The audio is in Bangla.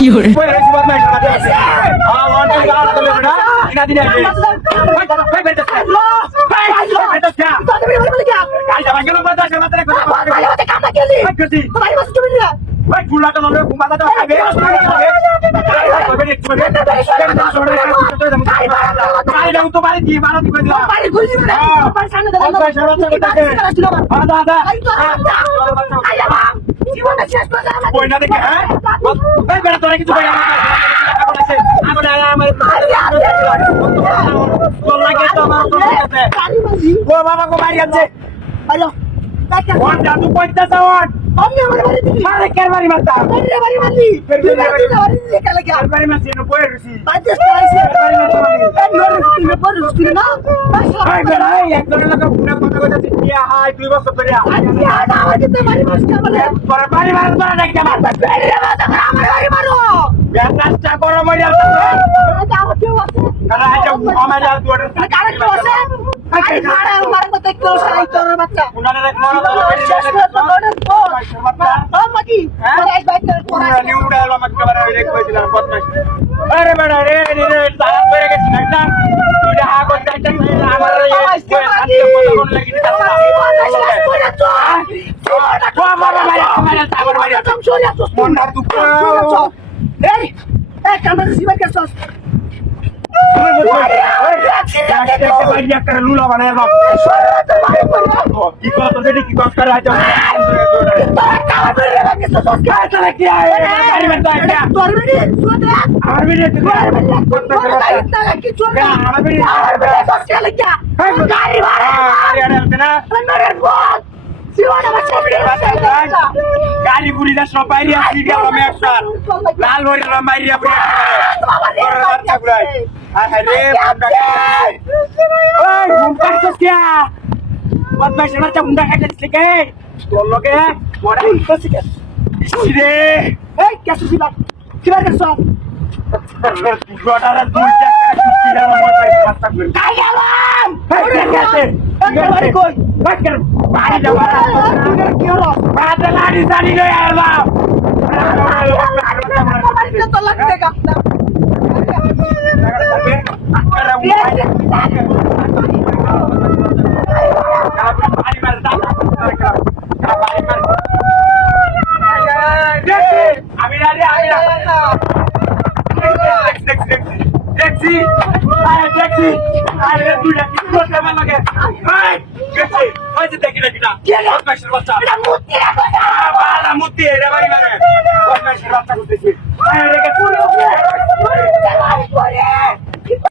কি হরে বাবা গো বাড়ি আছে তুই পঞ্চাশ মারে কেন বাড়ি মারতা বাড়ি মারছি বয়ে রুছি একজনের লোক ফোনে কথা কথা দিয়া হাই 2 বছর ধরে বাড়ি মারো তোরা দেখতে মারতা ব্যাটাসটা করো মরিয়া কারণ এটা আমার যা তুই अरे बेटा रे तारा पेरे के सिगरेट तू जहां को जाते हमारा ये कोन लगी मन ना तू ए कैमरा से सीमा के सस लूला बनाया बाप की बात है की बात कर रहा है क्या है गाड़ी में क्या हमारे भी गाड़ी पूरी ना सफाई लाल भरी रमाइरिया क्या बदमाश मुंडा खाते तो लोग क्या